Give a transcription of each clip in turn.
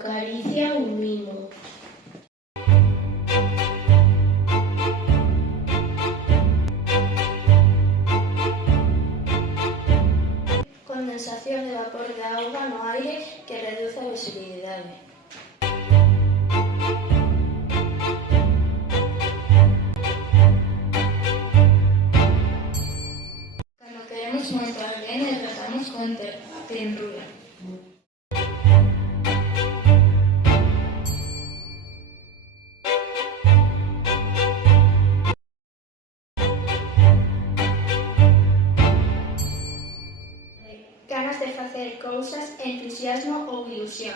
caricia, un mimo. Condensación de vapor de auga no aire que reduce a visibilidade. Cando queremos moito a alguén e tratamos con tenrura. Ganas de facer cousas, entusiasmo ou ilusión.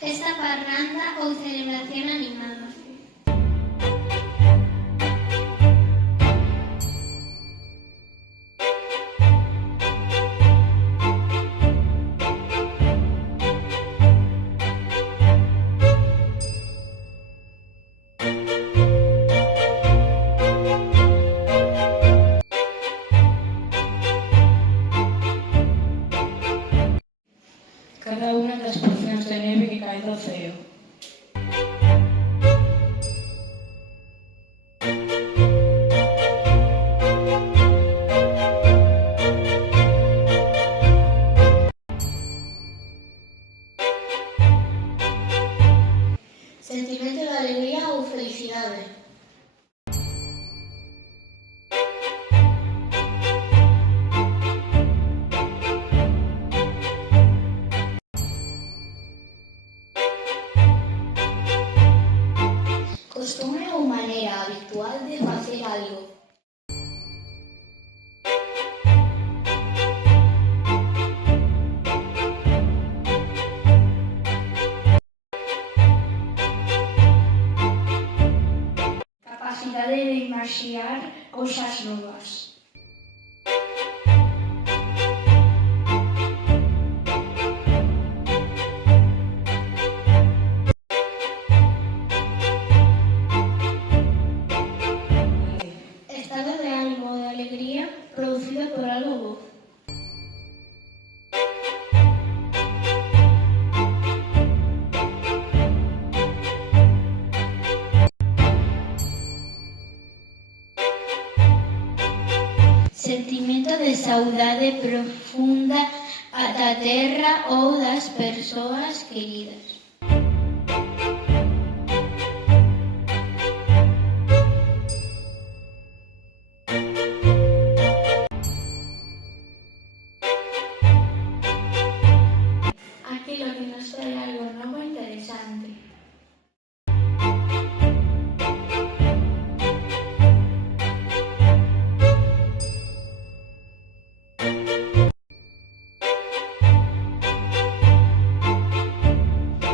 Festa, parranda ou celebración animada. Cada unha das porcións de neve que cae do ceo. Sentimento de alegría ou felicidade. Costume ou maneira habitual de facer algo. Capacidade de imaxinar cousas novas. Estado de ánimo ou de alegría producido por algo bo. Sentimento de saudade profunda da terra ou das persoas queridas. Aquilo que nos trae algo novo e interesante.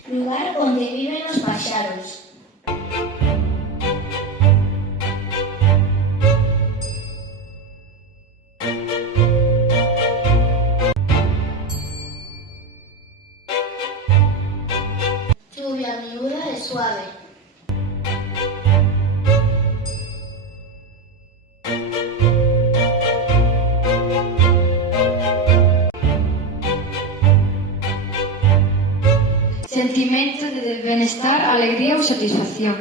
Lugar onde viven os paxaros. Lluvia miúda e suave. Sentimento de benestar, alegría ou satisfacción.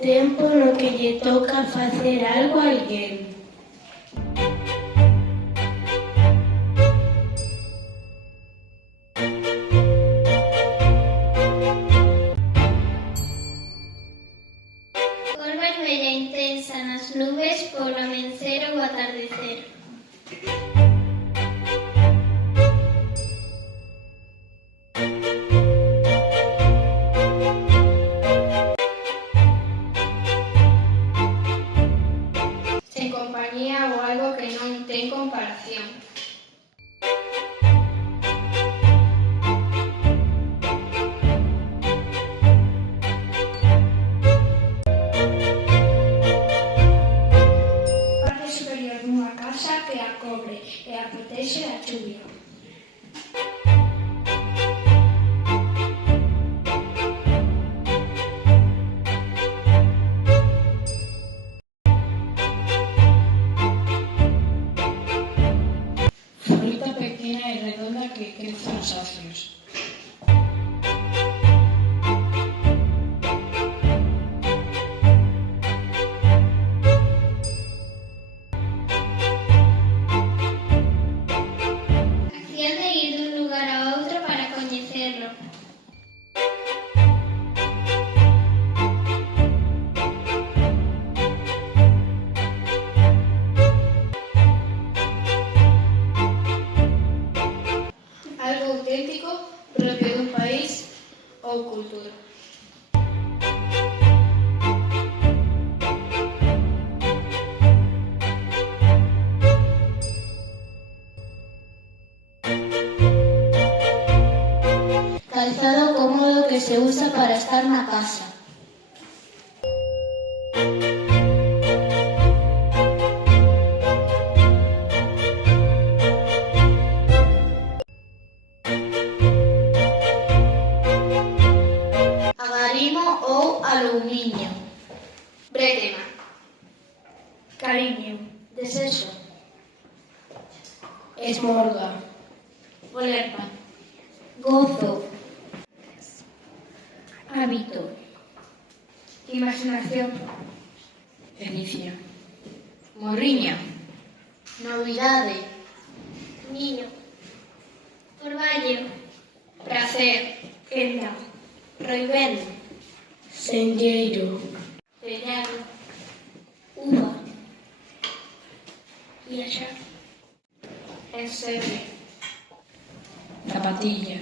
Tempo no que lle toca facer algo a alguén. Cor vermella intensa nas nubes polo amencer ou atardecer. Sen cansacios. Acción de ir dun lugar a outro para coñecerlo. Algo auténtico propio dun país ou cultura. Calzado cómodo que se usa para estar na casa. Agarimo ou aluminio. Brétema. Cariño. Desexo. Esmorga. Olerpa. Gozo. Hábito. Imaginación. Felicia. Morriña. Novidade. Niño. Orballo. Pracer. Quenda. Roibén. Senlleiro. Peñado. Uva. Viaxar. Ensebre. Zapatilla.